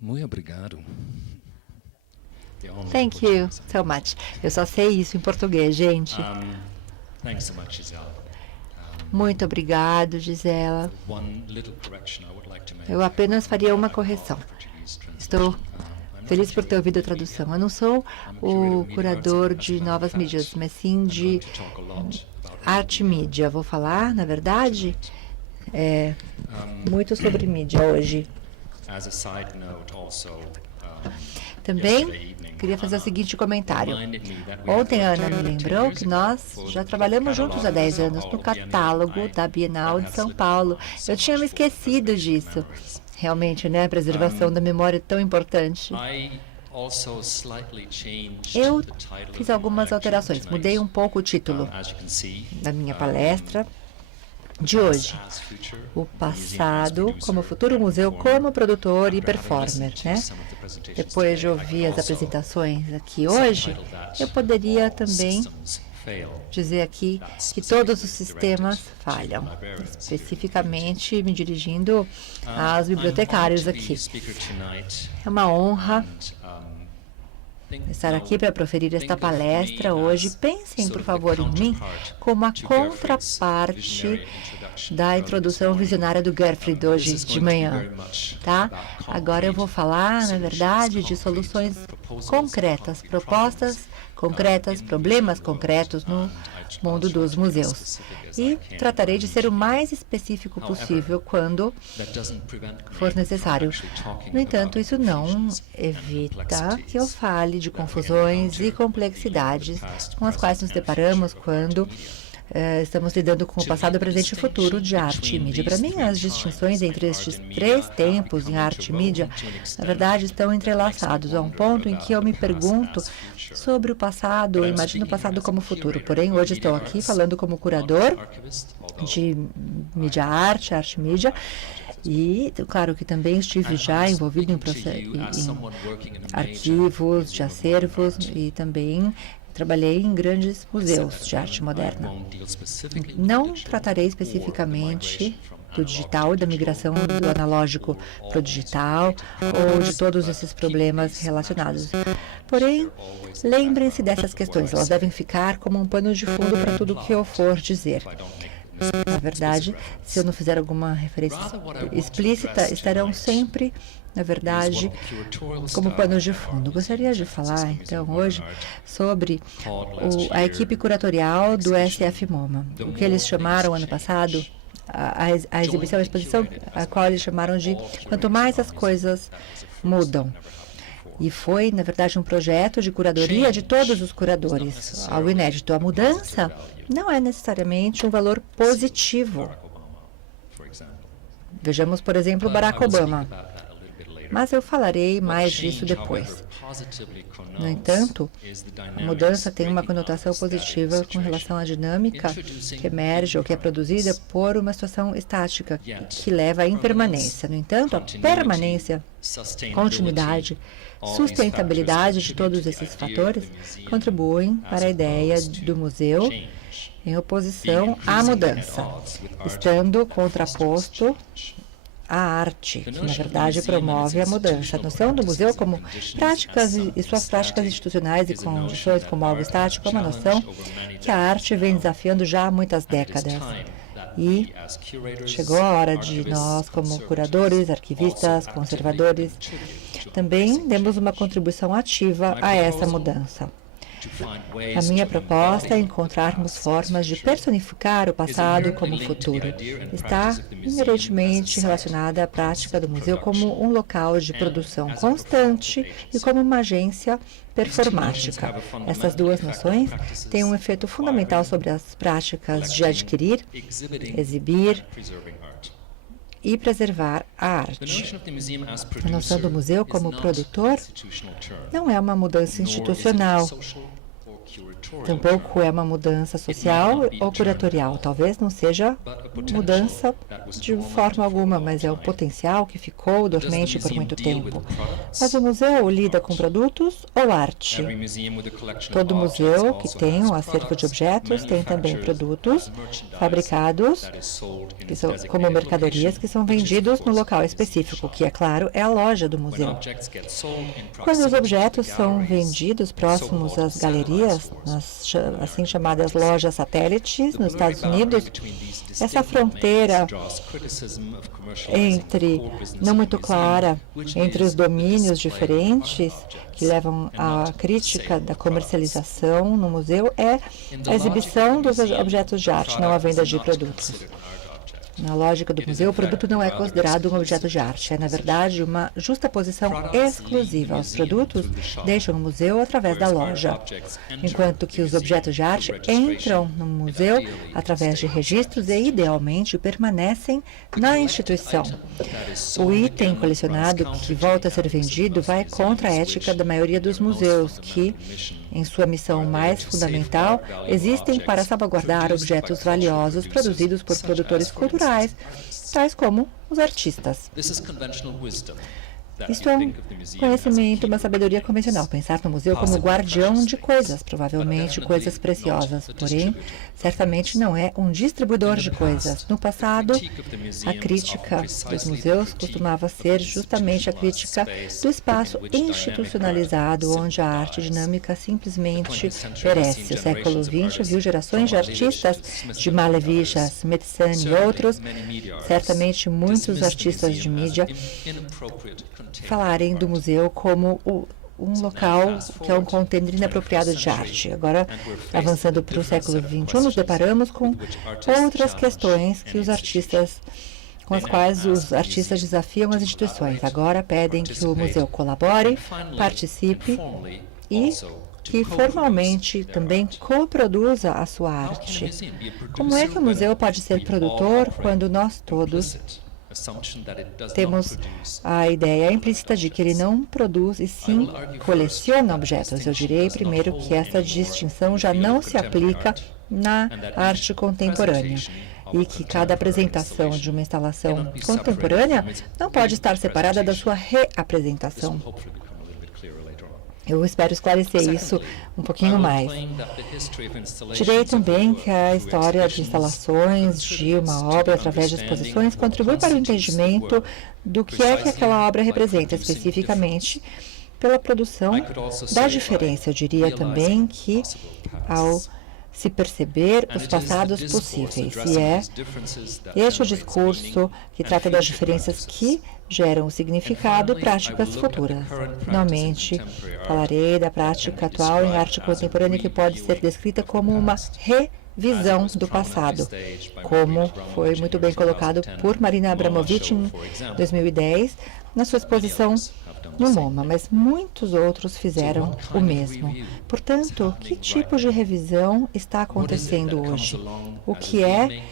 Muito obrigado. Thank you so much. Eu só sei isso em português, gente. Thanks so much, Giselle. Muito obrigado, Gisela. One little correction I would like to make. Eu apenas faria uma correção. Estou feliz por ter ouvido a tradução. Eu não sou o curador de novas mídias, mas sim de arte e mídia. Vou falar, na verdade, muito sobre mídia hoje. As a side note also, Também queria fazer o seguinte comentário. Ontem a Ana me lembrou que nós já trabalhamos juntos há 10 anos no catálogo da Bienal de São Paulo. Eu tinha me esquecido disso. Realmente, né? A preservação da memória é tão importante. Eu fiz algumas alterações. Mudei um pouco o título da minha palestra de hoje. O passado como futuro museu, como produtor e performer, né? Depois de ouvir as apresentações aqui hoje, eu poderia também dizer aqui que todos os sistemas falham, especificamente me dirigindo aos bibliotecários aqui. É uma honra estar aqui para proferir esta palestra hoje. Pensem, por favor, em mim como a contraparte da introdução visionária do Gerfried hoje de manhã, tá? Agora eu vou falar, na verdade, de soluções concretas, propostas concretas, problemas concretos no mundo dos museus. E tratarei de ser o mais específico possível quando for necessário. No entanto, isso não evita que eu fale de confusões e complexidades com as quais nos deparamos quando estamos lidando com o passado, presente e futuro de arte e mídia. Para mim, as distinções entre estes três tempos em arte e mídia, na verdade, estão entrelaçados a um ponto em que eu me pergunto sobre o passado, imagino o passado como futuro. Porém, hoje estou aqui falando como curador de mídia arte e mídia, e, claro, que também estive já envolvido em arquivos de acervos e também trabalhei em grandes museus de arte moderna. Não tratarei especificamente do digital e da migração do analógico para o digital ou de todos esses problemas relacionados. Porém, lembrem-se dessas questões. Elas devem ficar como um pano de fundo para tudo o que eu for dizer. Na verdade, se eu não fizer alguma referência explícita, estarão sempre, na verdade, como pano de fundo. Gostaria de falar, então, hoje, sobre a equipe curatorial do SF MoMA. O que eles chamaram, ano passado, a exibição, a exposição, a qual eles chamaram de Quanto Mais as Coisas Mudam. E foi, na verdade, um projeto de curadoria de todos os curadores. Algo inédito. A mudança não é necessariamente um valor positivo. Vejamos, por exemplo, Barack Obama. Mas eu falarei mais disso depois. No entanto, a mudança tem uma conotação positiva com relação à dinâmica que emerge ou que é produzida por uma situação estática que leva à impermanência. No entanto, a permanência, continuidade, sustentabilidade de todos esses fatores contribuem para a ideia do museu em oposição à mudança, estando contraposto à arte, que na verdade promove a mudança. A noção do museu como práticas e suas práticas institucionais e condições como algo estático é uma noção que a arte vem desafiando já há muitas décadas. E chegou a hora de nós, como curadores, arquivistas, conservadores, também demos uma contribuição ativa a essa mudança. A minha proposta é encontrarmos formas de personificar o passado como o futuro. Está inerentemente relacionada à prática do museu como um local de produção constante e como uma agência performática. Essas duas noções têm um efeito fundamental sobre as práticas de adquirir, exibir e preservar a arte. A noção do museu como produtor não é uma mudança institucional Tampouco é uma mudança social ou curatorial. Talvez não seja mudança de forma alguma, mas é um potencial que ficou dormente por muito tempo. Mas o museu lida com produtos ou arte? Todo museu que tem um acervo de objetos tem também produtos fabricados que são, como mercadorias que são vendidos no local específico, que, é claro, é a loja do museu. Quando os objetos são vendidos próximos às galerias, nas assim chamadas lojas satélites nos Estados Unidos, essa fronteira não muito clara entre os domínios diferentes que levam à crítica da comercialização no museu é a exibição dos objetos de arte, não a venda de produtos. Na lógica do museu, o produto não é considerado um objeto de arte. É, na verdade, uma justaposição exclusiva. Os produtos deixam o museu através da loja, enquanto que os objetos de arte entram no museu através de registros e, idealmente, permanecem na instituição. O item colecionado que volta a ser vendido vai contra a ética da maioria dos museus, que, em sua missão mais fundamental, existem para salvaguardar objetos valiosos produzidos por produtores culturais, tais como os artistas. Isto é um conhecimento, uma sabedoria convencional. Pensar no museu como guardião de coisas, provavelmente coisas preciosas, porém, certamente não é um distribuidor de coisas. No passado, a crítica dos museus costumava ser justamente a crítica do espaço institucionalizado, onde a arte dinâmica simplesmente perece. O século XX viu gerações de artistas, de Malevich, Smithson e outros, certamente muitos artistas de mídia, falarem do museu como um local que é um contêiner inapropriado de arte. Agora, avançando para o século XXI, nos deparamos com outras questões com as quais os artistas desafiam as instituições. Agora pedem que o museu colabore, participe e que formalmente também coproduza a sua arte. Como é que o museu pode ser produtor quando nós todos temos a ideia implícita de que ele não produz e sim coleciona objetos? Eu direi primeiro que essa distinção já não se aplica na arte contemporânea e que cada apresentação de uma instalação contemporânea não pode estar separada da sua reapresentação. Eu espero esclarecer isso um pouquinho mais. Direi também que a história de instalações de uma obra através de exposições contribui para o entendimento do que é que aquela obra representa, especificamente pela produção da diferença. Eu diria também que, ao se perceber os passados possíveis, e é este o discurso que trata das diferenças que geram o significado e práticas futuras. Finalmente, falarei da prática atual em arte contemporânea que pode ser descrita como uma revisão do passado, como foi muito bem colocado por Marina Abramovic em 2010, na sua exposição no MoMA, mas muitos outros fizeram o mesmo. Portanto, que tipo de revisão está acontecendo hoje? O que é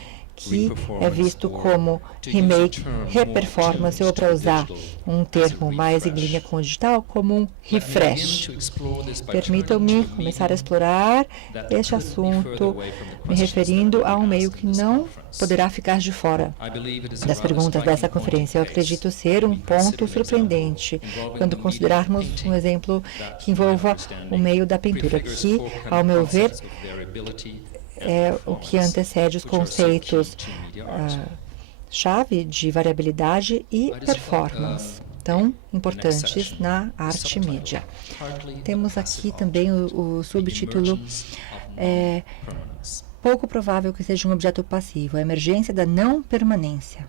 visto como remake, reperformance, ou, para usar um termo mais em linha com o digital, como um refresh. Permitam-me começar a explorar este assunto, me referindo a um meio que não poderá ficar de fora das perguntas dessa conferência. Eu acredito ser um ponto surpreendente quando considerarmos um exemplo que envolva o meio da pintura, que, ao meu ver, é o que antecede os conceitos chave de variabilidade e performance, tão importantes na arte mídia. Temos aqui também o subtítulo pouco provável que seja um objeto passivo, a emergência da não permanência.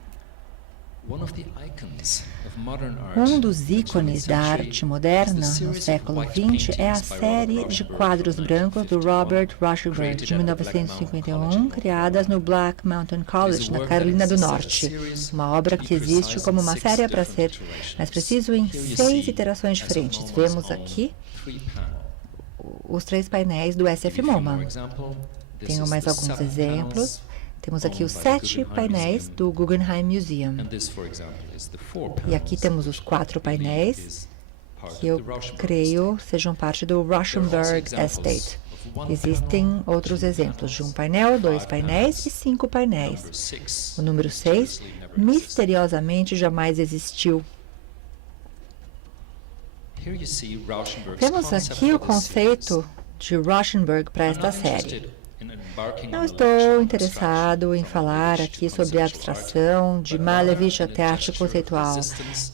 Um dos ícones da arte moderna no século XX é a série de quadros brancos do Robert Rauschenberg, de 1951, criadas no Black Mountain College, na Carolina do Norte. Uma obra que existe como uma série, para ser mais preciso, em 6 iterações diferentes. Vemos aqui os 3 painéis do SF MoMA. Tenho mais alguns exemplos. Temos aqui os 7 painéis do Guggenheim Museum. E aqui temos os 4 painéis que eu creio sejam parte do Rauschenberg Estate. Existem outros exemplos de um painel, 2 painéis e 5 painéis. O número 6, misteriosamente, jamais existiu. Temos aqui o conceito de Rauschenberg para esta série. Não estou interessado em falar aqui sobre a abstração, de Malevich até a arte conceitual.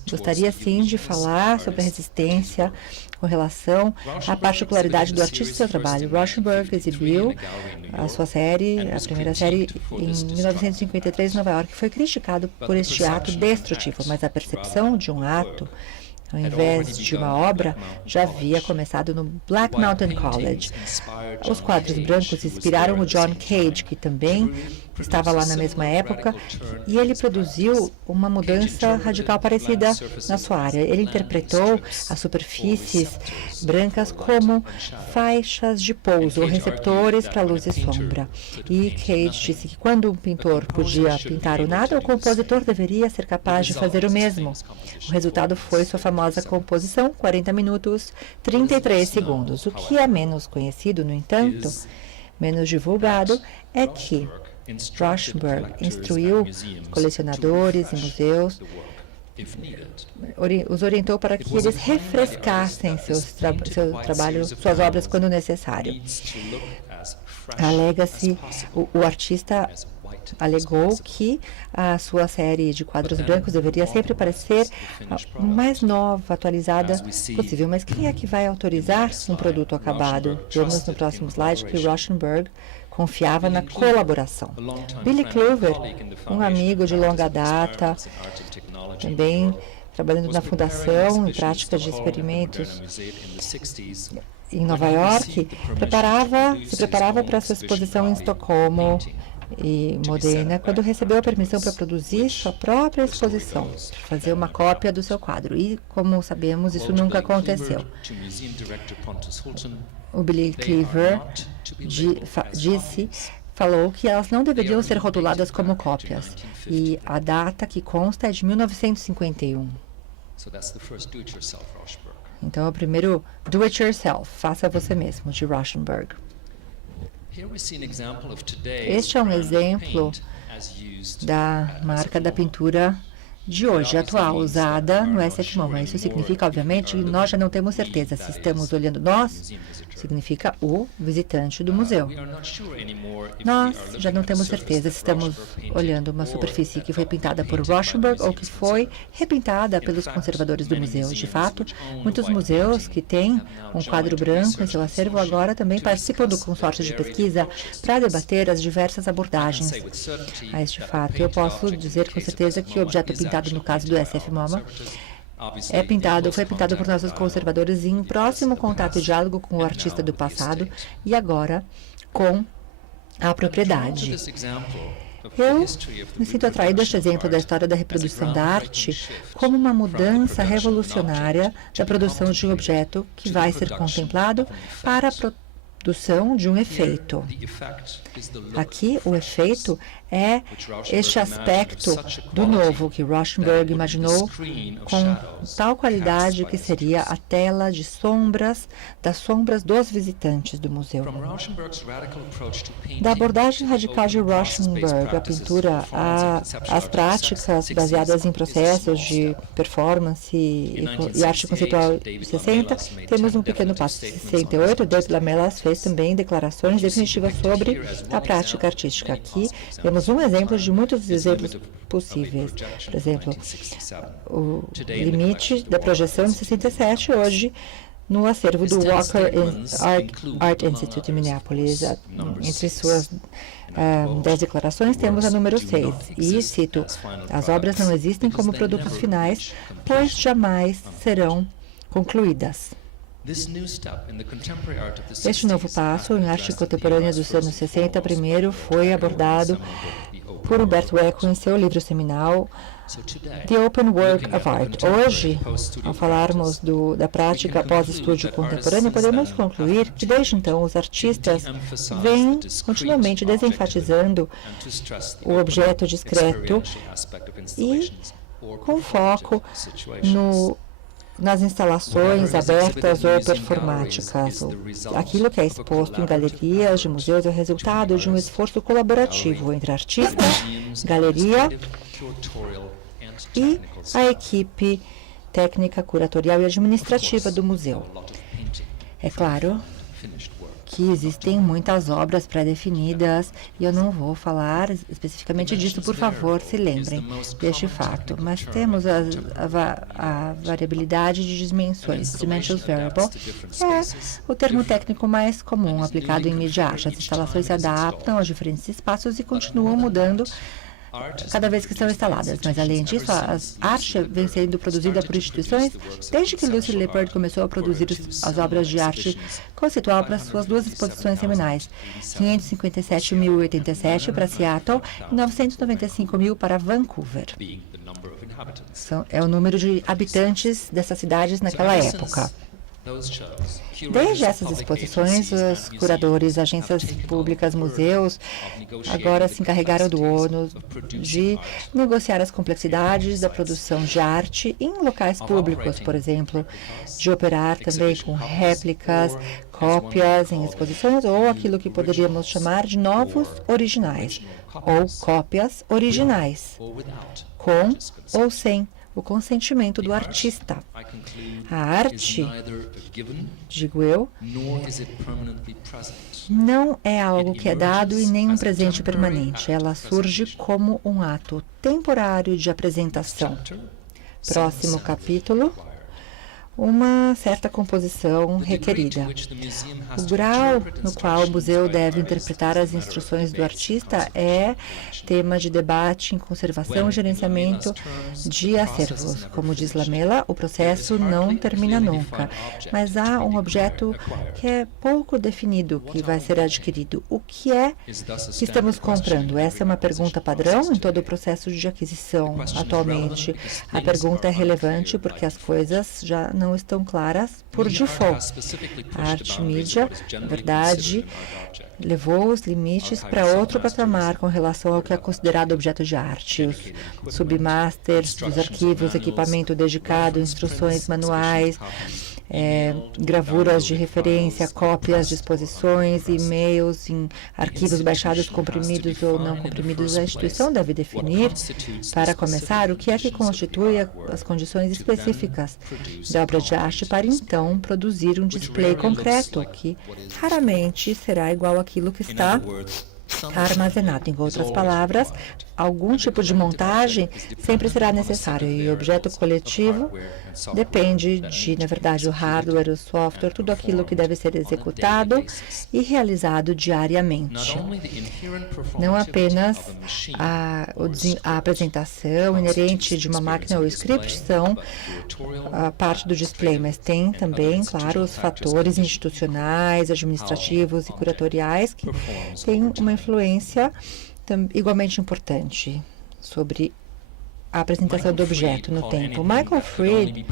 Gostaria, sim, de falar sobre a resistência com relação à particularidade do artista e seu trabalho. Rauschenberg exibiu a sua série, a primeira série, em 1953 em Nova York. Foi criticado por este ato destrutivo, mas a percepção de um ato, ao invés de uma obra, já havia começado no Black Mountain College. Os quadros brancos inspiraram o John Cage, que também estava lá na mesma época, e ele produziu uma mudança radical parecida na sua área. Ele interpretou as superfícies brancas como faixas de pouso, ou receptores para luz e sombra. E Cage disse que quando um pintor podia pintar o nada, o compositor deveria ser capaz de fazer o mesmo. O resultado foi sua famosa composição, 40 minutos, 33 segundos. O que é menos conhecido, no entanto, menos divulgado, é que Rauschenberg instruiu colecionadores e museus, os orientou para que eles refrescassem seu trabalho, suas obras quando necessário. Alega-se, o artista alegou que a sua série de quadros brancos deveria sempre parecer a mais nova, atualizada possível. Mas quem é que vai autorizar um produto acabado? Vemos no próximo slide que Rauschenberg confiava na colaboração. Billy Clover, um amigo de longa data, também trabalhando na fundação, em prática de experimentos em Nova York, se preparava para sua exposição em Estocolmo e Modena, quando recebeu a permissão para produzir sua própria exposição, fazer uma cópia do seu quadro. E, como sabemos, isso nunca aconteceu. O Billy Cleaver falou que elas não deveriam ser rotuladas como cópias. E a data que consta é de 1951. Então, é o primeiro do-it-yourself, faça você mesmo, de Rauschenberg. Este é um exemplo da marca da pintura de hoje, atual, usada no SF MoMA. Isso significa, obviamente, que nós já não temos certeza se estamos olhando nós, significa o visitante do museu. Nós já não temos certeza se estamos olhando uma superfície que foi pintada por Rauschenberg ou que foi repintada pelos conservadores do museu. De fato, muitos museus que têm um quadro branco em seu acervo agora também participam do consórcio de pesquisa para debater as diversas abordagens a este fato. Eu posso dizer com certeza que o objeto pintado no caso do SF MoMA foi pintado por nossos conservadores em próximo contato e diálogo com o artista do passado e agora com a propriedade. Eu me sinto atraído a este exemplo da história da reprodução da arte como uma mudança revolucionária da produção de um objeto que vai ser contemplado para a produção de um efeito. Aqui, o efeito é este aspecto do novo que Rauschenberg imaginou com tal qualidade que seria a tela de sombras, das sombras dos visitantes do museu. Da abordagem radical de Rauschenberg, a pintura, às práticas baseadas em processos de performance e arte conceitual 60, temos um pequeno passo. Em 68, David Lamelas fez também declarações definitivas sobre a prática artística. Aqui temos um exemplo de muitos exemplos possíveis. Por exemplo, o limite da projeção de 67, hoje no acervo do Walker Art Institute em Minneapolis. Entre suas 10 declarações, temos a número 6. E cito: as obras não existem como produtos finais, pois jamais serão concluídas. Este novo passo em arte contemporânea dos anos 60 primeiro foi abordado por Humberto Eco em seu livro seminal The Open Work of Art. Hoje, ao falarmos da prática pós-estúdio contemporânea, podemos concluir que desde então os artistas vêm continuamente desenfatizando o objeto discreto e com foco no nas instalações abertas ou performáticas. Aquilo que é exposto em galerias de museus é o resultado de um esforço colaborativo entre artista, galeria e a equipe técnica, curatorial e administrativa do museu. É claro que existem muitas obras pré-definidas e eu não vou falar especificamente disso, por favor, se lembrem deste fato. Mas temos a variabilidade de dimensões, Dimensions Variable, que é o termo técnico mais comum aplicado em mídia arte. As instalações se adaptam aos diferentes espaços e continuam mudando cada vez que são instaladas. Mas, além disso, a arte vem sendo produzida por instituições desde que Lucy Lippard começou a produzir as obras de arte conceitual para suas duas exposições seminais, 557.087 para Seattle e 995.000 para Vancouver. É o número de habitantes dessas cidades naquela época. Desde essas exposições, os curadores, agências públicas, museus, agora se encarregaram do ônus de negociar as complexidades da produção de arte em locais públicos, por exemplo, de operar também com réplicas, cópias em exposições ou aquilo que poderíamos chamar de novos originais, ou cópias originais, com ou sem o consentimento do artista. A arte, digo eu, não é algo que é dado e nem um presente permanente. Ela surge como um ato temporário de apresentação. Próximo capítulo. Uma certa composição requerida. O grau no qual o museu deve interpretar as instruções do artista é tema de debate em conservação e gerenciamento de acervos. Como diz Lamela, o processo não termina nunca, mas há um objeto que é pouco definido que vai ser adquirido. O que é que estamos comprando? Essa é uma pergunta padrão em todo o processo de aquisição atualmente. A pergunta é relevante porque as coisas já não estão claras por default. A arte mídia, na verdade, levou os limites para outro patamar com relação ao que é considerado objeto de arte. Os submasters dos arquivos, equipamento dedicado, instruções manuais, gravuras de referência, cópias de exposições, e-mails em arquivos baixados, comprimidos ou não comprimidos. A instituição deve definir, para começar, o que é que constitui as condições específicas da obra de arte para, então, produzir um display concreto, que raramente será igual àquilo que está armazenado. Em outras palavras, algum tipo de montagem sempre será necessário e o objeto coletivo depende de, na verdade, o hardware, o software, tudo aquilo que deve ser executado e realizado diariamente. Não apenas a apresentação inerente de uma máquina ou script são a parte do display, mas tem também, claro, os fatores institucionais, administrativos e curatoriais que têm uma influência igualmente importante sobre a apresentação do objeto no tempo. Michael Fried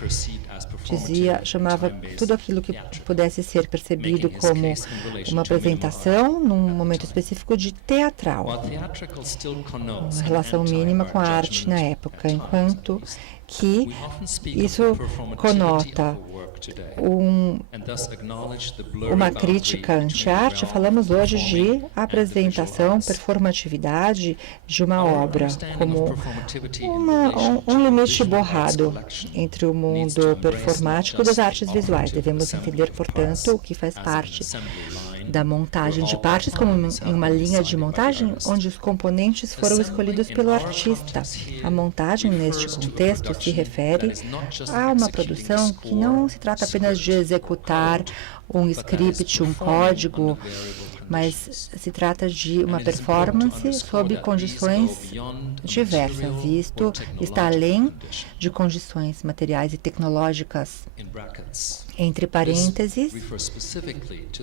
chamava tudo aquilo que pudesse ser percebido como uma apresentação num momento específico de teatral, uma relação mínima com a arte na época, enquanto que isso conota uma crítica anti-arte. Falamos hoje de apresentação, performatividade de uma obra, como um limite borrado entre o mundo performático das artes visuais. Devemos entender, portanto, o que faz parte da montagem de partes como em uma linha de montagem onde os componentes foram escolhidos pelo artista. A montagem, neste contexto, se refere a uma produção que não se trata apenas de executar um script, um código, mas se trata de uma performance sob condições diversas. E isto está além de condições materiais e tecnológicas. Entre parênteses,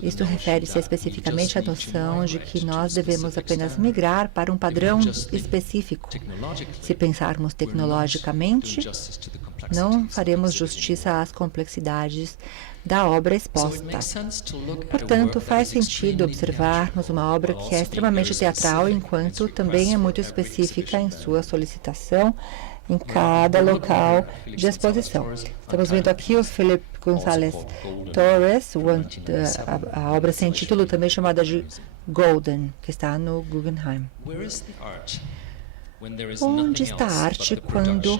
isto refere-se especificamente à noção de que nós devemos apenas migrar para um padrão específico. Se pensarmos tecnologicamente, não faremos justiça às complexidades da obra exposta. Portanto, faz sentido observarmos uma obra que é extremamente teatral, enquanto também é muito específica em sua solicitação em cada local de exposição. Estamos vendo aqui o Felipe González Torres, a obra sem título, também chamada de Golden, que está no Guggenheim. Onde está a arte quando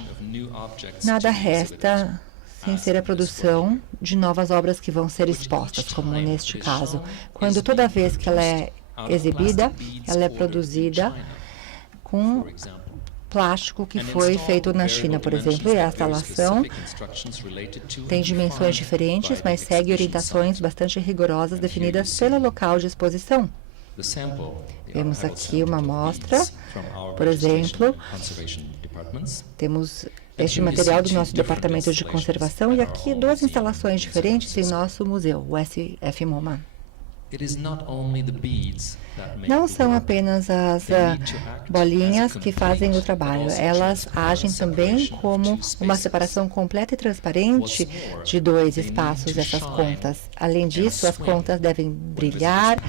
nada resta sem ser a produção de novas obras que vão ser expostas, como neste caso? Quando toda vez que ela é exibida, ela é produzida com plástico que foi feito na China, por exemplo, e a instalação tem dimensões diferentes, mas segue orientações bastante rigorosas definidas pelo local de exposição. Vemos aqui uma amostra, por exemplo, temos este material do nosso departamento de conservação e aqui duas instalações diferentes em nosso museu, o SF MoMA. Não são apenas as bolinhas que fazem o trabalho, elas agem também como uma separação completa e transparente de dois espaços, essas contas. Além disso, as contas devem brilhar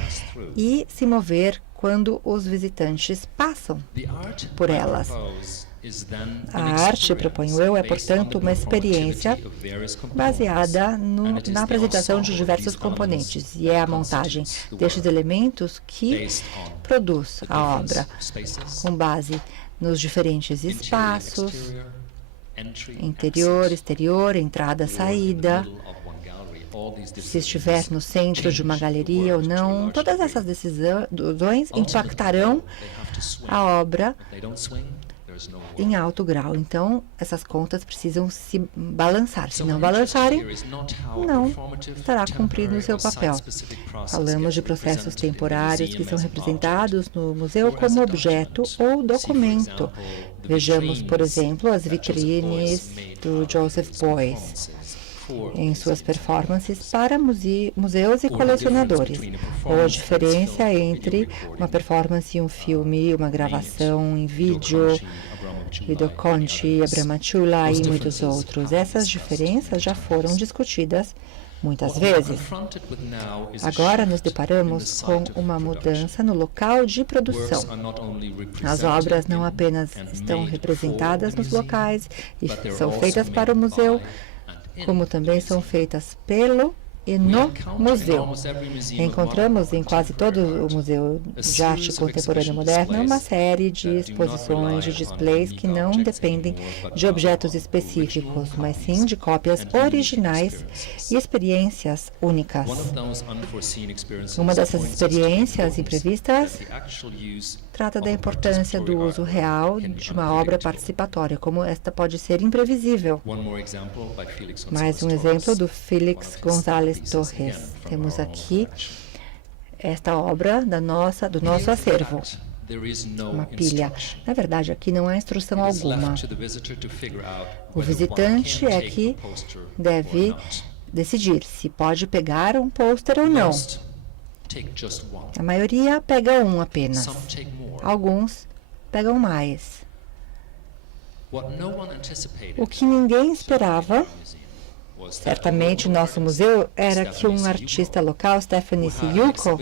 e se mover quando os visitantes passam por elas. A arte, proponho eu, é, portanto, uma experiência baseada na apresentação de diversos componentes, e é a montagem destes elementos que produz a obra, com base nos diferentes espaços, interior, exterior, entrada, saída, se estiver no centro de uma galeria ou não. Todas essas decisões impactarão a obra em alto grau. Então, essas contas precisam se balançar. Se não balançarem, não estará cumprindo o seu papel. Falamos de processos temporários que são representados no museu como objeto ou documento. Vejamos, por exemplo, as vitrines do Joseph Beuys em suas performances para museus e colecionadores, ou a diferença entre uma performance em um filme, uma gravação em vídeo, Guido Conti, Abramachula e muitos outros. Essas diferenças já foram discutidas muitas vezes. Agora nos deparamos com uma mudança no local de produção. As obras não apenas estão representadas nos locais e são feitas para o museu, como também são feitas pelo e no museu. Encontramos em quase todo o Museu de Arte Contemporânea Moderna uma série de exposições, de displays que não dependem de objetos específicos, mas sim de cópias originais e experiências únicas. Uma dessas experiências imprevistas trata da importância do uso real de uma obra participatória, como esta pode ser imprevisível. Mais um exemplo do Félix González Torres. Temos aqui esta obra do nosso acervo, uma pilha. Na verdade, aqui não há instrução alguma. O visitante é que deve decidir se pode pegar um pôster ou não. A maioria pega um apenas. Alguns pegam mais. O que ninguém esperava, certamente, no nosso museu, era que um artista local, Stephanie Siyuko,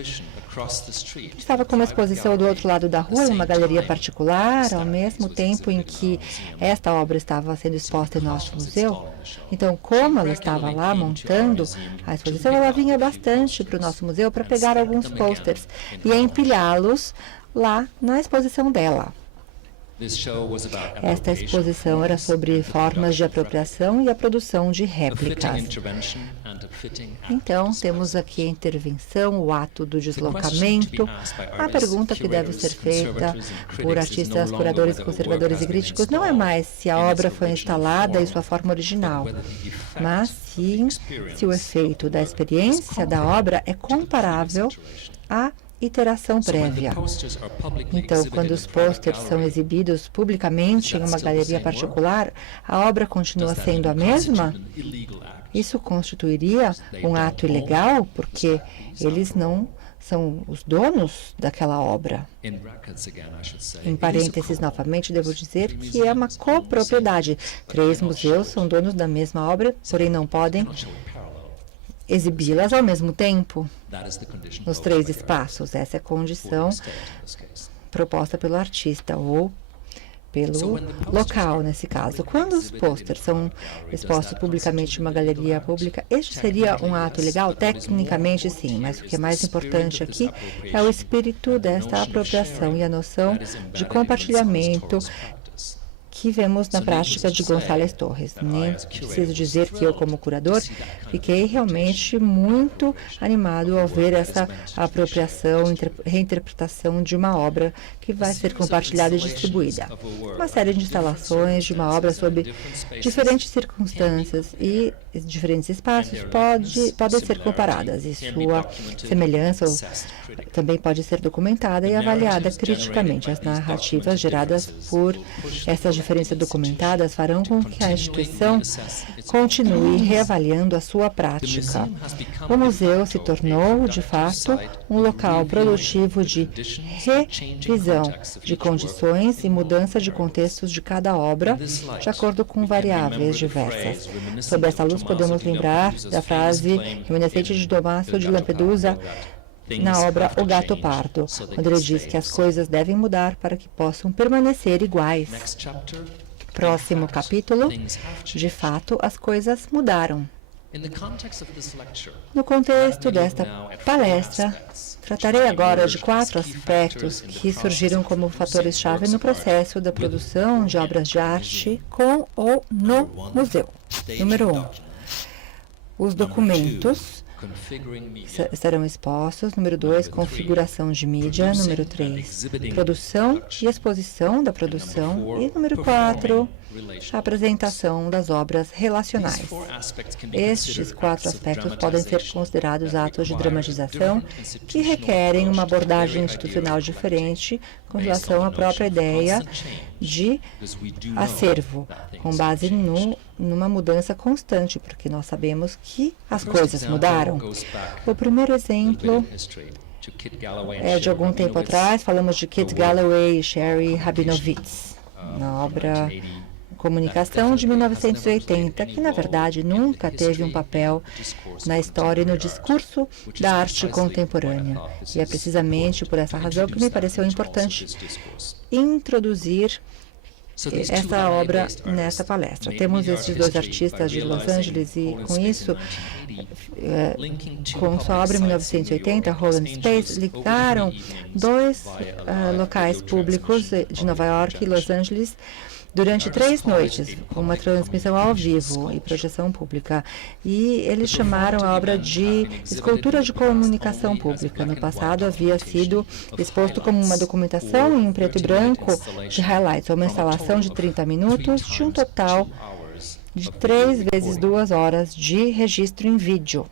estava com uma exposição do outro lado da rua, em uma galeria particular, ao mesmo tempo em que esta obra estava sendo exposta em nosso museu. Então, como ela estava lá montando a exposição, ela vinha bastante para o nosso museu para pegar alguns posters e empilhá-los lá na exposição dela. Esta exposição era sobre formas de apropriação e a produção de réplicas. Então, temos aqui a intervenção, o ato do deslocamento. A pergunta que deve ser feita por artistas, curadores, conservadores e críticos não é mais se a obra foi instalada em sua forma original, mas sim se o efeito da experiência da obra é comparável à iteração prévia. Então, quando os posters são exibidos publicamente em uma galeria particular, a obra continua sendo a mesma? Isso constituiria um ato ilegal, porque eles não são os donos daquela obra. Em parênteses, novamente, devo dizer que é uma copropriedade. 3 museus são donos da mesma obra, porém não podem exibi-las ao mesmo tempo nos 3 espaços. Essa é a condição proposta pelo artista ou pelo local, nesse caso. Quando os pôsteres são expostos publicamente em uma galeria pública, este seria um ato ilegal? Tecnicamente, sim, mas o que é mais importante aqui é o espírito desta apropriação e a noção de compartilhamento que vemos na prática de Gonçalves Torres. Nem preciso dizer que eu, como curador, fiquei realmente muito animado ao ver essa apropriação, reinterpretação de uma obra que vai ser compartilhada e distribuída. Uma série de instalações de uma obra sob diferentes circunstâncias e diferentes espaços podem ser comparadas, e sua semelhança também pode ser documentada e avaliada criticamente. As narrativas geradas por essas diferenças documentadas farão com que a instituição continue reavaliando a sua prática. O museu se tornou, de fato, um local produtivo de revisão de condições e mudança de contextos de cada obra, de acordo com variáveis diversas. Sob essa luz, podemos lembrar da frase reminiscente de Tommaso de Lampedusa na obra O Gato Pardo, quando ele diz que as coisas devem mudar para que possam permanecer iguais. Próximo capítulo, de fato, as coisas mudaram. No contexto desta palestra, tratarei agora de 4 aspectos que surgiram como fatores-chave no processo da produção de obras de arte com ou no museu. Número 1. Os documentos estarão expostos. Número 2, configuração de mídia. Número 3, produção e exposição da produção. E número 4, a apresentação das obras relacionais. Estes 4 aspectos podem ser considerados atos de dramatização que requerem uma abordagem institucional diferente com relação à própria ideia de acervo, com base numa mudança constante, porque nós sabemos que as coisas mudaram. O primeiro exemplo é de algum tempo atrás, falamos de Kit Galloway e Sherry Rabinowitz, na obra Comunicação de 1980, que na verdade nunca teve um papel na história e no discurso da arte contemporânea. E é precisamente por essa razão que me pareceu importante introduzir essa obra nessa palestra. Temos esses 2 artistas de Los Angeles e, com isso, com sua obra em 1980, Holland Space, ligaram 2 locais públicos de Nova York e Los Angeles durante 3 noites, com uma transmissão ao vivo e projeção pública. E eles chamaram a obra de escultura de comunicação pública. No passado havia sido exposto como uma documentação em preto e branco de highlights, uma instalação de 30 minutos de um total de 3 vezes 2 horas de registro em vídeo.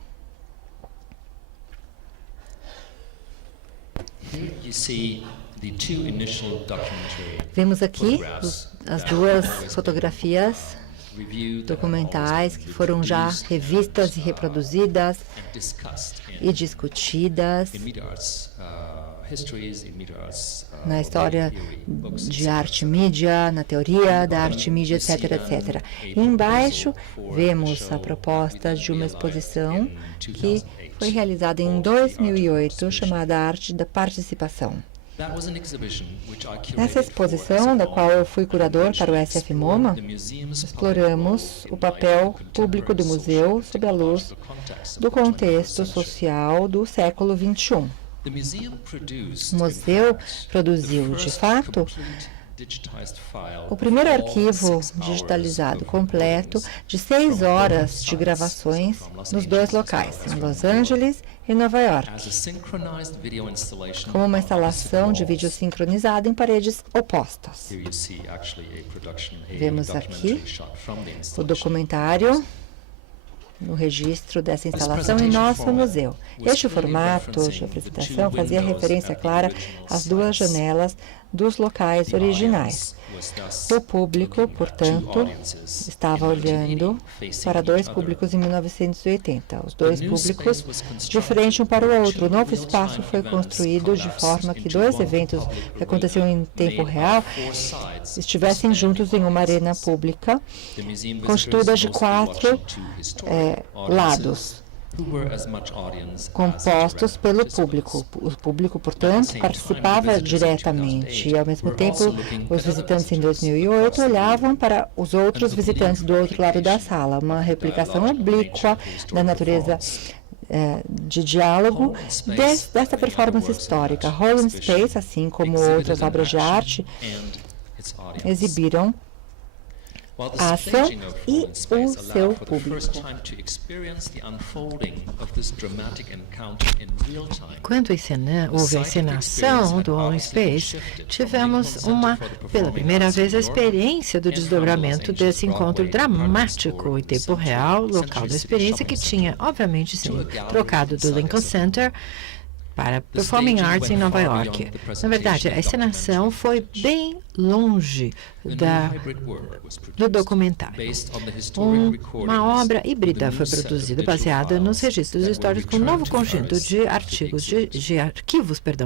Vemos aqui as 2 fotografias documentais que foram já revistas e reproduzidas e discutidas na história de arte e mídia, na teoria da arte e mídia, etc, etc. E embaixo vemos a proposta de uma exposição que foi realizada em 2008, chamada Arte da Participação. Nessa exposição, da qual eu fui curador para o SF MoMA, exploramos o papel público do museu sob a luz do contexto social do século XXI. O museu produziu, de fato, o primeiro arquivo digitalizado completo de 6 horas de gravações nos 2 locais, em Los Angeles e Nova York, como uma instalação de vídeo sincronizado em paredes opostas. Vemos aqui o documentário no registro dessa instalação em nosso museu. Este formato de apresentação fazia referência clara às 2 janelas dos locais originais. O público, portanto, estava olhando para 2 públicos em 1980. Os 2 públicos de frente um para o outro. O novo espaço foi construído de forma que 2 eventos que aconteciam em tempo real estivessem juntos em uma arena pública, constituída de 4 lados. compostos pelo público. O público, portanto, participava diretamente. E, ao mesmo tempo, os visitantes em 2008 olhavam para os outros visitantes do outro lado da sala. Uma replicação oblíqua da natureza de diálogo desta performance histórica. Hall and Space, assim como outras obras de arte, exibiram a ação e o seu público. Quando houve a encenação do Hall and Space, tivemos pela primeira vez, a experiência do desdobramento desse encontro dramático em tempo real, local da experiência, que tinha, obviamente, sido trocado do Lincoln Center para Performing Arts em Nova York. Na verdade, a encenação foi bem longe do documentário. Uma obra híbrida foi produzida baseada nos registros históricos com um novo conjunto de arquivos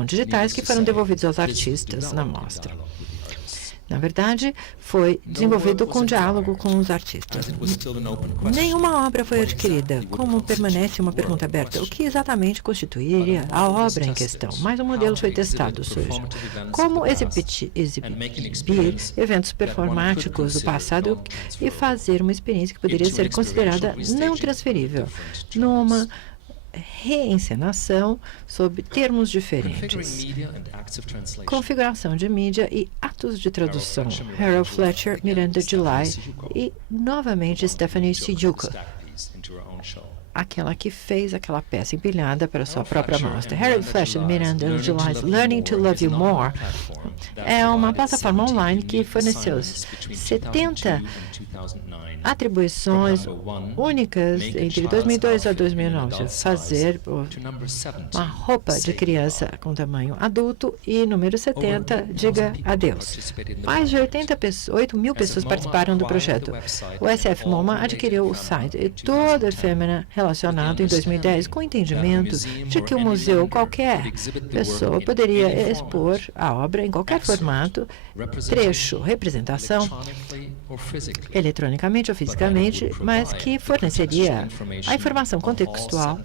digitais que foram devolvidos aos artistas na mostra. Na verdade, foi desenvolvido com diálogo com os artistas. Nenhuma obra foi adquirida. Como permanece uma pergunta aberta, o que exatamente constituiria a obra em questão? Mas o modelo foi testado, surge. Como exibir eventos performáticos do passado e fazer uma experiência que poderia ser considerada não transferível numa reencenação sob termos diferentes. Configuração de mídia e atos de tradução. Harold Fletcher, Miranda July e, novamente, Stephanie Sijuka, aquela que fez aquela peça empilhada para sua própria mostra. Harold Fletcher, Miranda July's Learning to Love You More é uma plataforma online que forneceu 70 atribuições únicas entre 2002 a 2009. Fazer uma roupa de criança com tamanho adulto e número 70, diga adeus. Mais de 8 mil pessoas participaram do projeto. O SF MoMA adquiriu o site e toda efêmera relacionado em 2010 com o entendimento de que o museu, qualquer pessoa, poderia expor a obra em qualquer formato, trecho, representação, eletronicamente ou fisicamente, mas que forneceria a informação contextual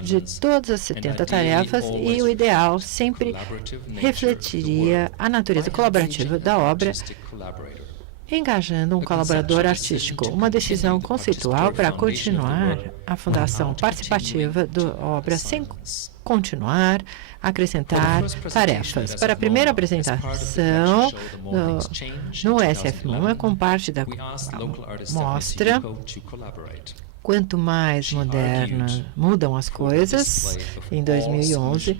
de todas as 70 tarefas e o ideal sempre refletiria a natureza colaborativa da obra, engajando um colaborador artístico. Uma decisão conceitual para continuar a fundação participativa da obra sem continuar a acrescentar tarefas. Para a primeira apresentação no SF MoMA, com parte da mostra, quanto mais mudam as coisas, em 2011,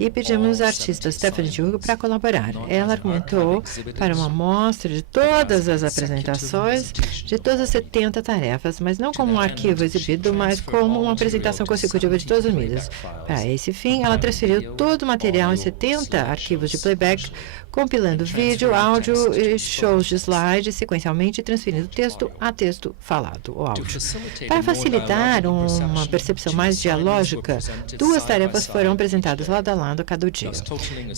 e pedimos aos artistas Stephanie Sijuka para colaborar. Ela argumentou para uma amostra de todas as apresentações, de todas as 70 tarefas, mas não como um arquivo exibido, mas como uma apresentação consecutiva de todas as mídias. Para esse fim, ela transferiu todo o material em 70 arquivos de playback, compilando vídeo, áudio e shows de slides, sequencialmente transferindo texto a texto falado, ou áudio. Para facilitar uma percepção mais dialógica, 2 tarefas foram apresentadas lado a lado cada dia.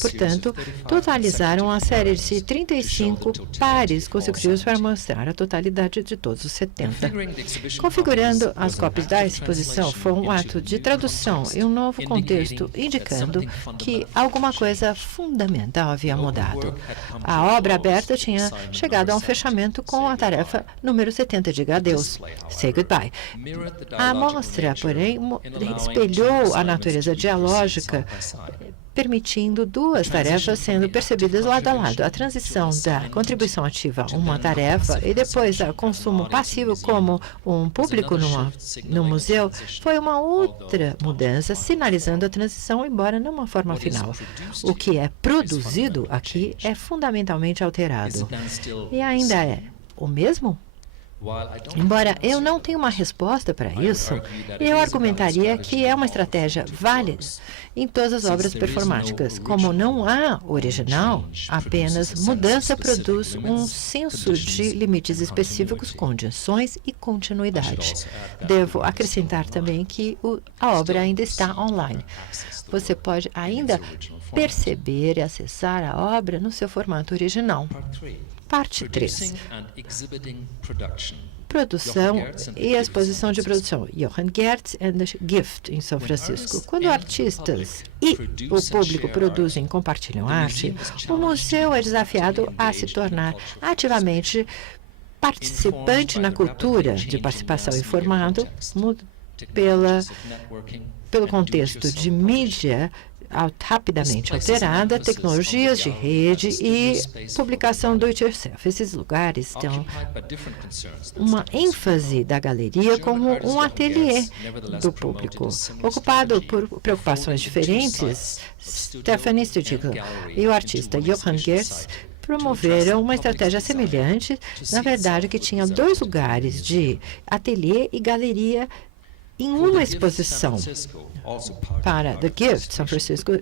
Portanto, totalizaram a série de 35 pares consecutivos para mostrar a totalidade de todos os 70. Configurando as cópias da exposição foi um ato de tradução e um novo contexto, indicando que alguma coisa fundamental havia mudado. A obra aberta tinha chegado a um fechamento com a tarefa número 70, diga adeus, say goodbye. A amostra, porém, espelhou a natureza dialógica, permitindo 2 tarefas sendo percebidas lado a lado. A transição da contribuição ativa a uma tarefa e depois ao consumo passivo como um público no museu foi uma outra mudança, sinalizando a transição, embora não uma forma final. O que é produzido aqui é fundamentalmente alterado. E ainda é o mesmo? Embora eu não tenha uma resposta para isso, eu argumentaria que é uma estratégia válida em todas as obras performáticas. Como não há original, apenas mudança produz um senso de limites específicos, condições e continuidade. Devo acrescentar também que a obra ainda está online. Você pode ainda perceber e acessar a obra no seu formato original. Parte 3. produção e a exposição de produção. Johann Gertz and the Gift, em São Francisco. Quando artistas e o público produzem e compartilham arte, o museu é desafiado a se tornar ativamente participante na cultura de participação informado pelo contexto de mídia rapidamente alterada, tecnologias de rede e publicação do it-yourself. Esses lugares têm uma ênfase da galeria como um ateliê do público. Ocupado por preocupações diferentes, Stephanie Stüdiger e o artista Johann Gertz promoveram uma estratégia semelhante, na verdade, que tinha 2 lugares de ateliê e galeria em uma exposição. Para The Gift, São Francisco,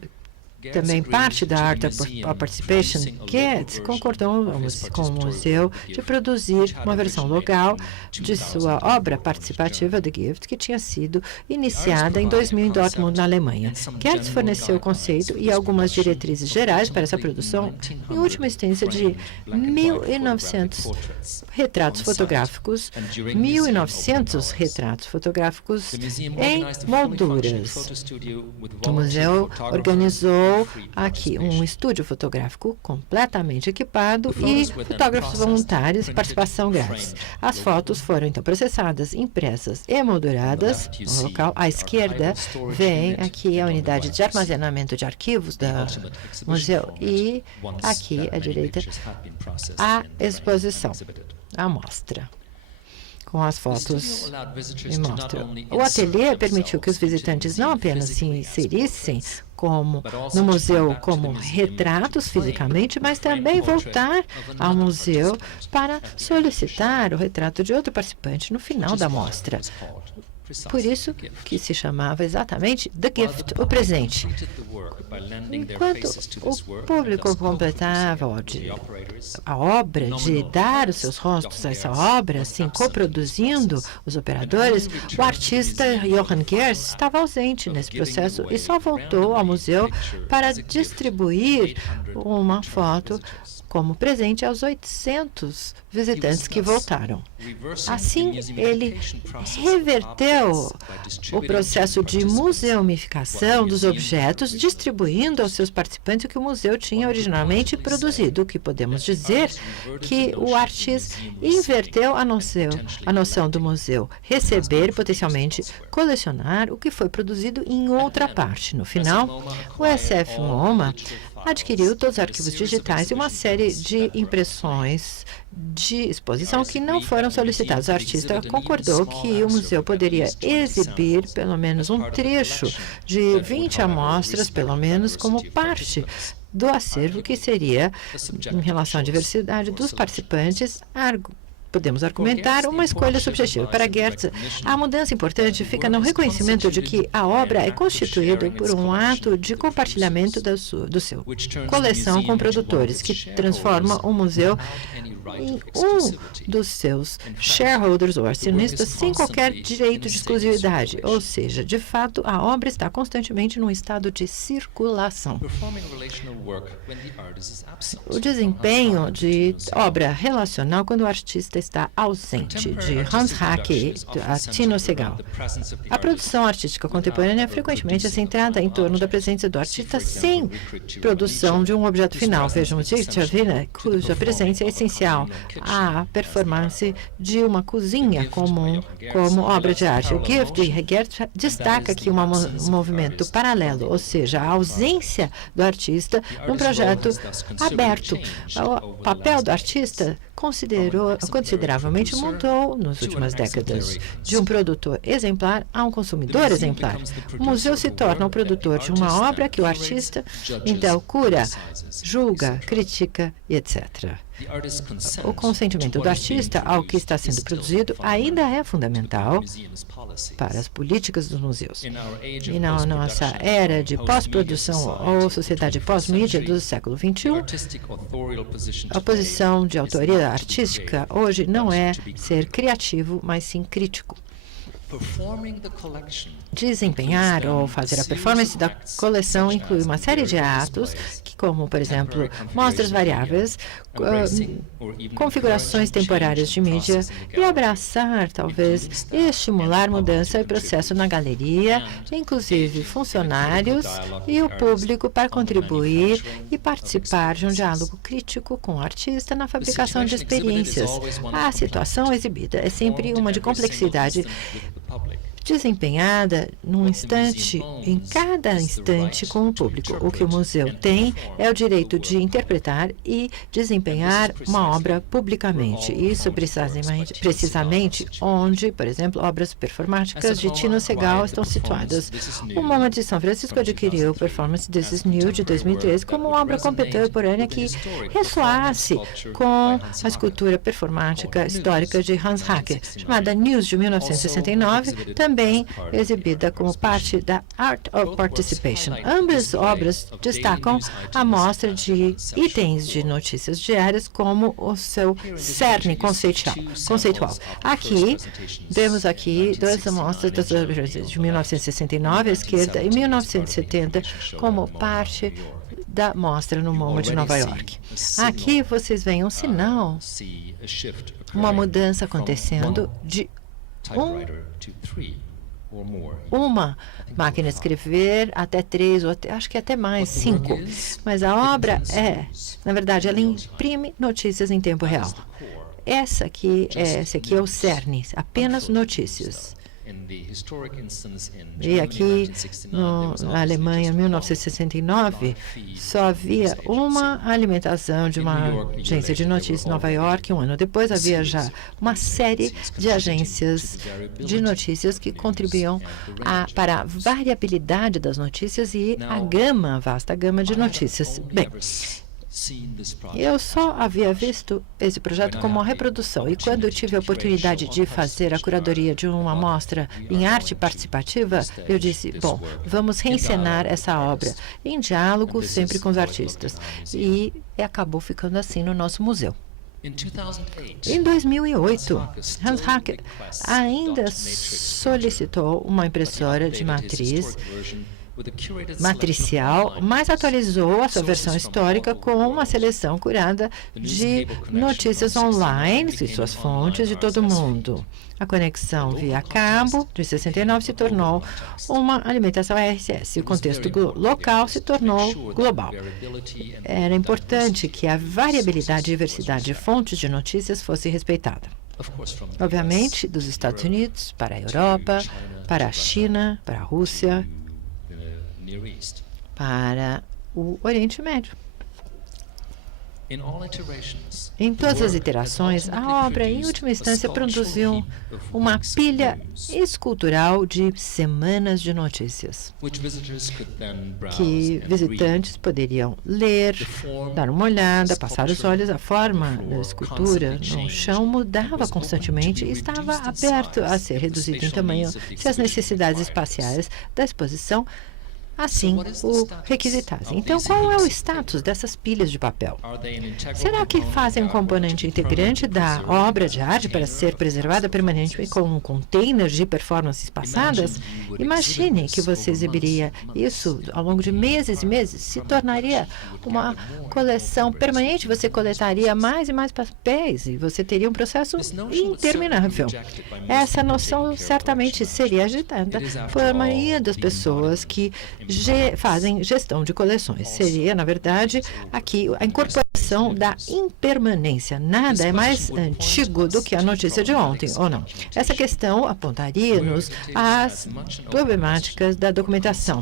também parte da Art of Participation, Gertz concordou com o museu de produzir uma versão local de sua obra participativa, The Gift, que tinha sido iniciada em 2000 em Dortmund, na Alemanha. Gertz forneceu o conceito e algumas diretrizes gerais para essa produção, em última instância de 1.900 retratos fotográficos, em molduras. O museu organizou aqui um estúdio fotográfico completamente equipado e fotógrafos voluntários e participação grátis. As fotos foram então processadas, impressas e molduradas no local. À esquerda vem aqui a unidade de armazenamento de arquivos do museu e aqui à direita a exposição, a mostra com as fotos e mostra. O ateliê permitiu que os visitantes não apenas se inserissem no museu como retratos fisicamente, mas também voltar ao museu para solicitar o retrato de outro participante no final da mostra. Por isso que se chamava exatamente The Gift, o presente. Enquanto o público completava a obra de dar os seus rostos a essa obra, assim, coproduzindo os operadores, o artista Johann Gertz estava ausente nesse processo e só voltou ao museu para distribuir uma foto como presente aos 800 visitantes que voltaram. Assim, ele reverteu o processo de museumificação dos objetos, distribuindo aos seus participantes o que o museu tinha originalmente produzido, o que podemos dizer que o artista inverteu a noção do museu receber e potencialmente colecionar o que foi produzido em outra parte. No final, o SF MoMA adquiriu todos os arquivos digitais e uma série de impressões de exposição que não foram solicitados. O artista concordou que o museu poderia exibir pelo menos um trecho de 20 amostras, pelo menos, como parte do acervo que seria, em relação à diversidade dos participantes, podemos argumentar uma escolha subjetiva. Para Gertz, a mudança importante fica no reconhecimento de que a obra é constituída por um ato de compartilhamento do seu coleção com produtores, que transforma o museu em um dos seus shareholders ou acionistas sem qualquer direito de exclusividade. Ou seja, de fato, a obra está constantemente num estado de circulação. O desempenho de obra relacional quando o artista está ausente, de Hans Hacke a Tino Segal. A produção artística contemporânea frequentemente é centrada em torno da presença do artista sem produção de um objeto final. Vejamos Chavina, cuja presença é essencial à performance de uma cozinha comum como obra de arte. O Gift de Gertz destaca aqui um movimento paralelo, ou seja, a ausência do artista num projeto aberto. O papel do artista consideravelmente mudou nas últimas décadas, de um produtor exemplar a um consumidor exemplar. O museu se torna o produtor de uma obra que o artista, então, cura, julga, critica e etc. O consentimento do artista ao que está sendo produzido ainda é fundamental para as políticas dos museus. E na nossa era de pós-produção ou sociedade pós-mídia do século XXI, a posição de autoria artística hoje não é ser criativo, mas sim crítico. Desempenhar ou fazer a performance da coleção inclui uma série de atos, que, como, por exemplo, mostras variáveis, configurações temporárias de mídia e abraçar, talvez, e estimular mudança e processo na galeria, inclusive funcionários e o público para contribuir e participar de um diálogo crítico com o artista na fabricação de experiências. A situação exibida é sempre uma de complexidade desempenhada num instante, em cada instante com o público. O que o museu tem é o direito de interpretar e desempenhar uma obra publicamente. Isso precisamente onde, por exemplo, obras performáticas de Tino Sehgal estão situadas. O MoMA de São Francisco adquiriu o Performance This Is New de 2013 como uma obra contemporânea que ressoasse com a escultura performática histórica de Hans Haacke, chamada News de 1969, também exibida como parte da Art of Participation. Ambas obras destacam a mostra de itens de notícias diárias como o seu cerne conceitual. Aqui, vemos aqui duas amostras das obras de 1969 à esquerda e 1970 como parte da mostra no MoMA de Nova York. Aqui vocês veem um sinal, uma mudança acontecendo de uma máquina de escrever até 3, ou acho que até mais, 5. Mas a obra na verdade, ela imprime notícias em tempo real. Esse aqui é o cerne, apenas notícias. E aqui, na Alemanha, em 1969, só havia uma alimentação de uma agência de notícias em Nova York. Um ano depois, havia já uma série de agências de notícias que contribuíam para a variabilidade das notícias e a vasta gama de notícias. Bem, eu só havia visto esse projeto como uma reprodução, e quando eu tive a oportunidade de fazer a curadoria de uma mostra em arte participativa, eu disse, bom, vamos reencenar essa obra em diálogo sempre com os artistas. E acabou ficando assim no nosso museu. Em 2008, Hans Haacke ainda solicitou uma impressora de matricial, mas atualizou a sua versão histórica com uma seleção curada de notícias online e suas fontes de todo o mundo. A conexão via cabo de 69 se tornou uma alimentação RSS. O contexto local se tornou global. Era importante que a variabilidade e diversidade de fontes de notícias fosse respeitada. Obviamente, dos Estados Unidos para a Europa, para a China, para a Rússia, para o Oriente Médio. Em todas as iterações, a obra, em última instância, produziu uma pilha escultural de semanas de notícias, que visitantes poderiam ler, dar uma olhada, passar os olhos. A forma da escultura no chão mudava constantemente e estava aberto a ser reduzido em tamanho se as necessidades espaciais da exposição assim o requisitassem. Então, qual é o status dessas pilhas de papel? Será que fazem um componente integrante da obra de arte para ser preservada permanentemente como um container de performances passadas? Imagine que você exibiria isso ao longo de meses e meses. Se tornaria uma coleção permanente, você coletaria mais e mais papéis e você teria um processo interminável. Essa noção certamente seria agitada por a maioria das pessoas que fazem gestão de coleções. Seria, na verdade, aqui a incorporação da impermanência. Nada é mais antigo do que a notícia de ontem, ou não? Essa questão apontaria-nos às problemáticas da documentação,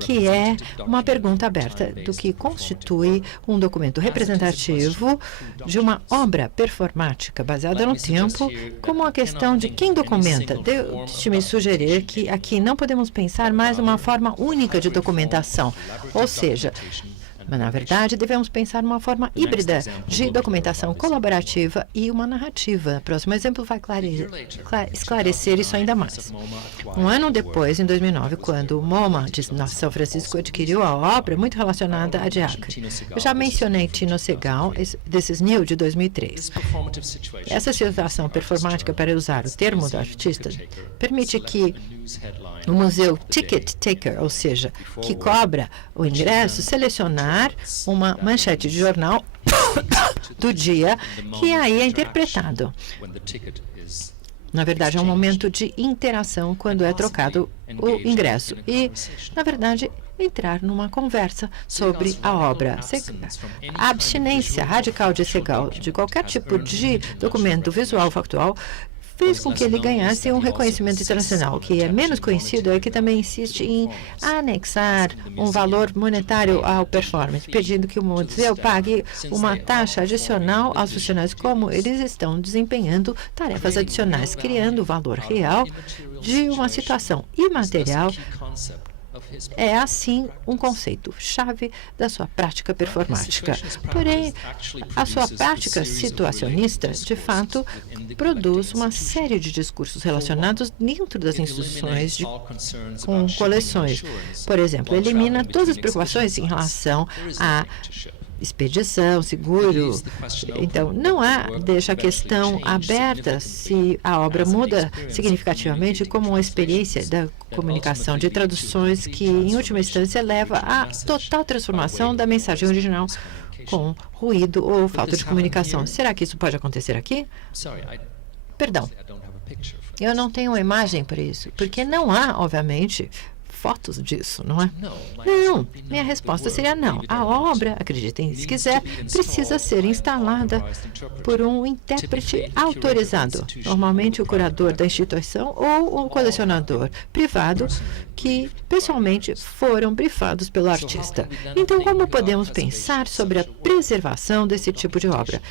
que é uma pergunta aberta do que constitui um documento representativo de uma obra performática baseada no tempo, como a questão de quem documenta. Deixe-me sugerir que aqui não podemos pensar mais uma forma única de documentação, ou seja, Mas, na verdade, devemos pensar numa forma híbrida de documentação colaborativa e uma narrativa. O próximo exemplo vai esclarecer isso ainda mais. Um ano depois, em 2009, quando o MoMA de São Francisco adquiriu a obra muito relacionada a Diacre. Eu já mencionei Tino Segal, This Is New, de 2003. Essa situação performática, para usar o termo do artista, permite que o museu Ticket Taker, ou seja, que cobra o ingresso, selecionar uma manchete de jornal do dia que aí é interpretado. Na verdade, é um momento de interação quando é trocado o ingresso e, na verdade, entrar numa conversa sobre a obra. A abstinência radical de Segal de qualquer tipo de documento visual factual fez com que ele ganhasse um reconhecimento internacional. O que é menos conhecido é que também insiste em anexar um valor monetário ao performance, pedindo que o museu pague uma taxa adicional aos funcionários, como eles estão desempenhando tarefas adicionais, criando o valor real de uma situação imaterial. É, assim, um conceito-chave da sua prática performática. Porém, a sua prática situacionista, de fato, produz uma série de discursos relacionados dentro das instituições com coleções. Por exemplo, elimina todas as preocupações em relação à expedição, seguro. Então, deixa a questão aberta se a obra muda significativamente como uma experiência da comunicação de traduções que, em última instância, leva à total transformação da mensagem original com ruído ou falta de comunicação. Será que isso pode acontecer aqui? Perdão, eu não tenho uma imagem para isso, porque não há, obviamente, fotos disso, não é? Não, minha resposta seria não. A obra, acreditem se quiser, precisa ser instalada por um intérprete autorizado, normalmente o curador da instituição ou um colecionador privado que, pessoalmente, foram brifados pelo artista. Então, como podemos pensar sobre a preservação desse tipo de obra?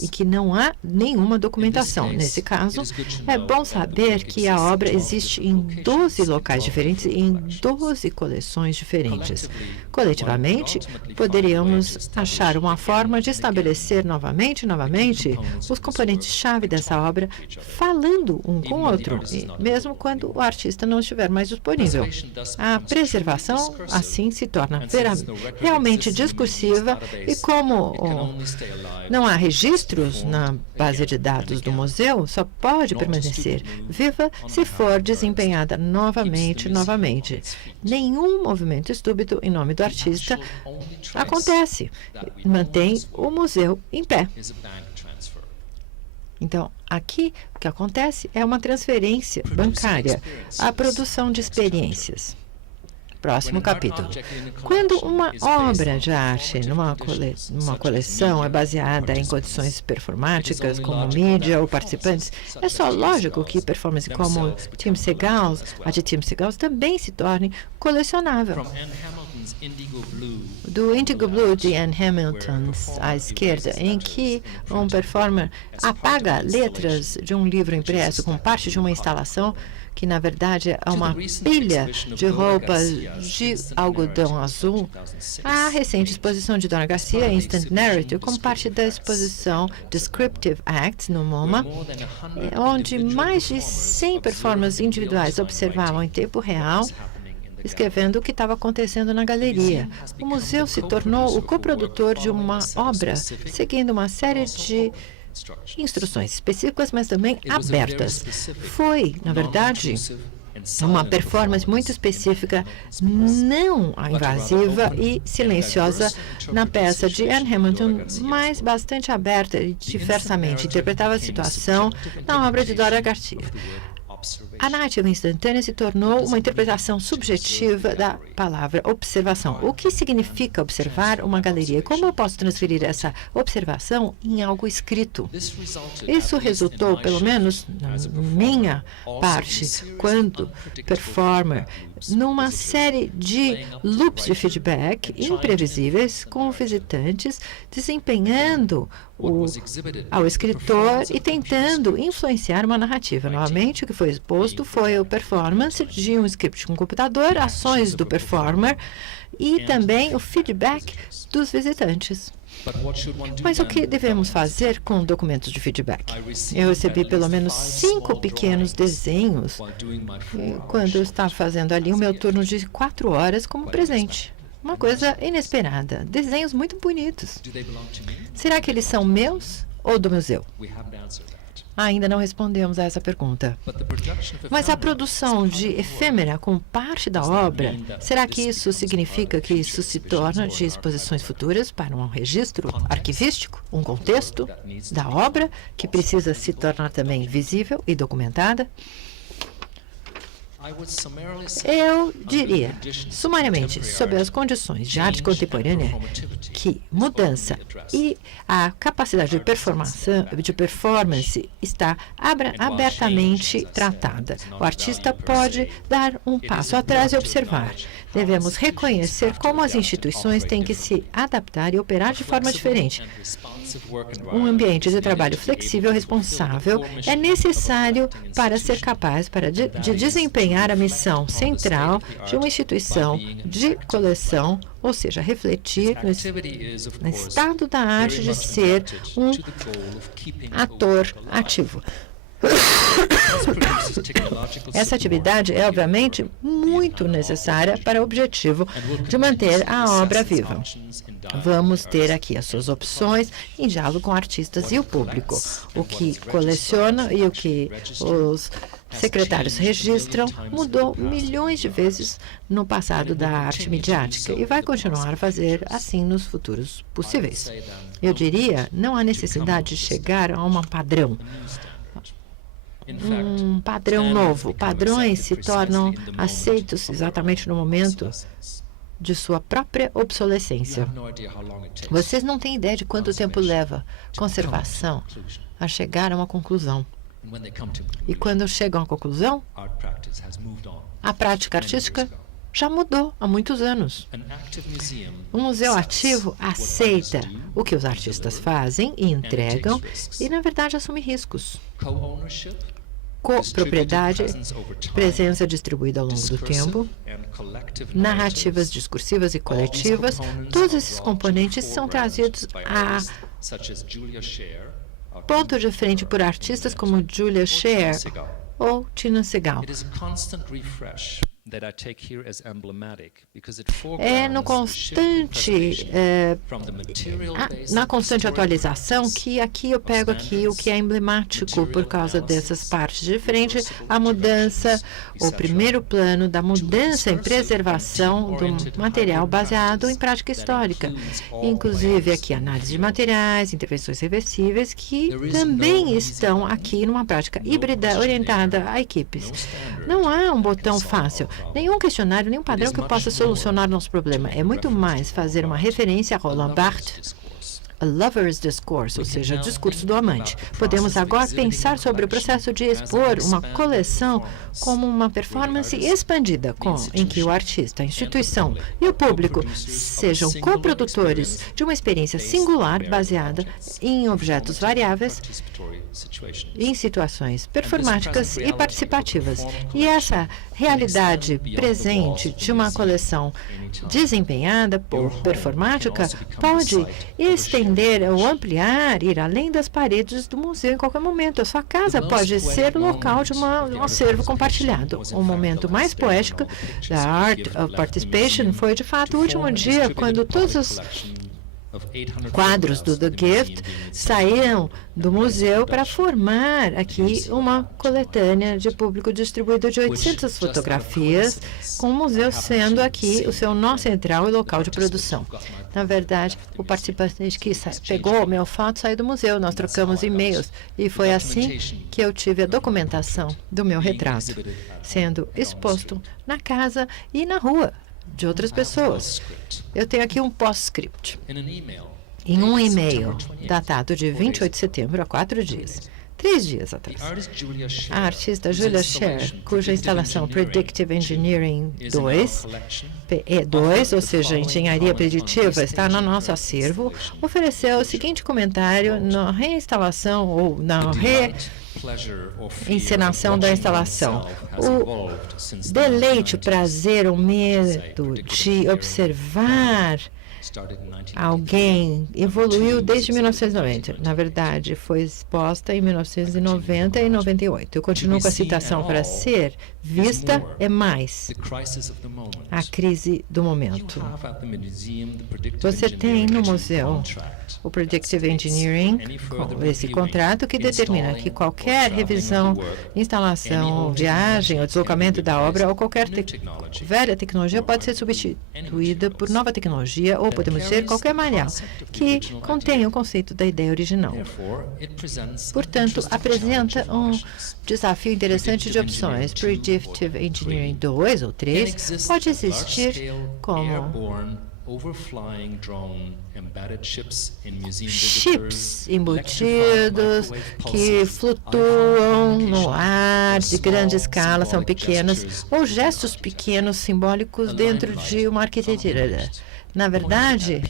E que não há nenhuma documentação. Nesse caso, é bom saber que a obra existe em 12 locais diferentes e em 12 coleções diferentes. Coletivamente, poderíamos achar uma forma de estabelecer novamente os componentes-chave dessa obra, falando um com o outro, mesmo quando o artista não estiver mais disponível. A preservação, assim, se torna realmente discursiva e, como não há registros na base de dados do museu, só pode permanecer viva se for desempenhada novamente. Nenhum movimento estúpido em nome do artista acontece. Mantém o museu em pé. Então, aqui o que acontece é uma transferência bancária, a produção de experiências. Próximo capítulo. Quando uma obra de arte numa coleção é baseada em condições performáticas, como mídia ou participantes, é só lógico que performance como Tim Segal's, a de Tim Segal's, também se torne colecionável. Do Indigo Blue de Anne Hamilton à esquerda, em que um performer apaga letras de um livro impresso com parte de uma instalação, que na verdade é uma pilha de roupas de algodão azul, a recente exposição de Donna Garcia, Instant Narrative, como parte da exposição Descriptive Acts, no MoMA, onde mais de 100 performances individuais observavam em tempo real, escrevendo o que estava acontecendo na galeria. O museu se tornou o coprodutor de uma obra, seguindo uma série de instruções específicas, mas também abertas. Foi, na verdade, uma performance muito específica, não invasiva e silenciosa na peça de Anne Hamilton, mas bastante aberta e diversamente interpretava a situação na obra de Dora Garcia. A narrativa instantânea se tornou uma interpretação subjetiva da palavra observação. O que significa observar uma galeria? Como eu posso transferir essa observação em algo escrito? Isso resultou, pelo menos na minha parte, quando performer numa série de loops de feedback imprevisíveis com visitantes desempenhando ao escritor e tentando influenciar uma narrativa. Novamente, o que foi exposto foi a performance de um script com computador, ações do performer e também o feedback dos visitantes. Mas o que devemos fazer com documentos de feedback? Eu recebi pelo menos 5 pequenos desenhos quando eu estava fazendo ali o meu turno de 4 horas como presente. Uma coisa inesperada. Desenhos muito bonitos. Será que eles são meus ou do museu? Ainda não respondemos a essa pergunta. Mas a produção de efêmera com parte da obra, será que isso significa que isso se torna de exposições futuras para um registro arquivístico, um contexto da obra que precisa se tornar também visível e documentada? Eu diria, sumariamente, sobre as condições de arte contemporânea, que mudança e a capacidade de performance está abertamente tratada. O artista pode dar um passo atrás e observar. Devemos reconhecer como as instituições têm que se adaptar e operar de forma diferente. Um ambiente de trabalho flexível e responsável é necessário para ser capaz de desempenhar a missão central de uma instituição de coleção, ou seja, refletir no estado da arte de ser um ator ativo. Essa atividade é, obviamente, muito necessária para o objetivo de manter a obra viva. Vamos ter aqui as suas opções em diálogo com artistas e o público. O que coleciona e o que os secretários registram mudou milhões de vezes no passado da arte midiática e vai continuar a fazer assim nos futuros possíveis. Eu diria, não há necessidade de chegar a um padrão novo. Padrões se tornam aceitos exatamente no momento de sua própria obsolescência. Vocês não têm ideia de quanto tempo leva conservação a chegar a uma conclusão. E quando chegam à conclusão, a prática artística já mudou há muitos anos. Um museu ativo aceita o que os artistas fazem e entregam e, na verdade, assume riscos. Copropriedade, presença distribuída ao longo do tempo, narrativas discursivas e coletivas, todos esses componentes são trazidos a ponto de frente por artistas como Julia Scheer ou Tina Segal. Na constante atualização que aqui eu pego o que é emblemático por causa dessas partes de frente, a mudança, o primeiro plano da mudança em preservação do material baseado em prática histórica, inclusive aqui análise de materiais, intervenções reversíveis, que também estão aqui numa prática híbrida orientada a equipes. Não há um botão fácil, nenhum questionário, nenhum padrão que possa solucionar nosso problema. É muito mais fazer uma referência a Roland Barthes, A Lover's Discourse, ou seja, discurso do amante. Podemos agora pensar sobre o processo de expor uma coleção como uma performance expandida, em que o artista, a instituição e o público sejam coprodutores de uma experiência singular baseada em objetos variáveis, em situações performáticas e participativas. E essa realidade presente de uma coleção desempenhada por performática pode estender ou ampliar, ir além das paredes do museu em qualquer momento. A sua casa pode ser o local de um acervo compartilhado. O momento mais poético da Art of Participation foi, de fato, o último dia, quando todos os quadros do The Gift saíram do museu para formar aqui uma coletânea de público distribuído de 800 fotografias, com o museu sendo aqui o seu nó central e local de produção. Na verdade, o participante que pegou meu foto saiu do museu, nós trocamos e-mails e foi assim que eu tive a documentação do meu retrato, sendo exposto na casa e na rua de outras pessoas. Eu tenho aqui um postscript. Em um e-mail datado de 28 de setembro, há 4 dias. 3 dias atrás. A artista Julia Scher, cuja instalação Predictive Engineering 2, PE2, ou seja, Engenharia Preditiva, está no nosso acervo, ofereceu o seguinte comentário na reinstalação ou na encenação da instalação. O deleite, o prazer, o medo de observar alguém evoluiu desde 1990. Na verdade, foi exposta em 1990 e 98. Eu continuo com a citação para ser vista é mais a crise do momento. Você tem no museu o Predictive Engineering, esse contrato que determina que qualquer revisão, instalação, viagem ou deslocamento da obra ou qualquer velha tecnologia pode ser substituída por nova tecnologia ou, podemos dizer, qualquer material que contenha o conceito da ideia original. Portanto, apresenta um desafio interessante de opções. Predictive Engineering 2 ou 3 pode existir como chips embutidos que flutuam no ar de grande escala, são pequenos, ou gestos pequenos simbólicos dentro de uma arquitetura. Na verdade,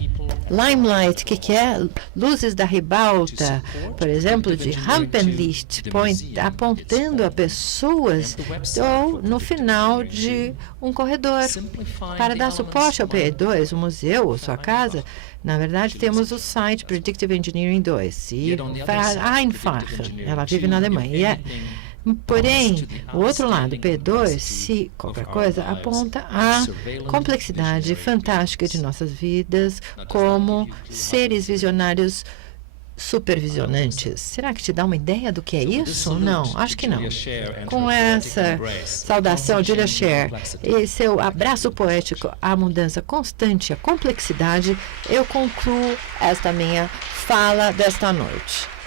Limelight, que é luzes da ribalta, por exemplo, de Rampenlicht, apontando a pessoas ou no final de um corredor. Para dar suporte ao PE2, o museu ou sua casa, na verdade, temos o site Predictive Engineering 2 e para Einfach, ela vive na Alemanha. Porém, o outro lado, P2, se qualquer coisa, aponta à complexidade fantástica de nossas vidas como seres visionários supervisionantes. Será que te dá uma ideia do que é isso? Não, acho que não. Com essa saudação, Julia Scher, e seu abraço poético à mudança constante, à complexidade, eu concluo esta minha fala desta noite.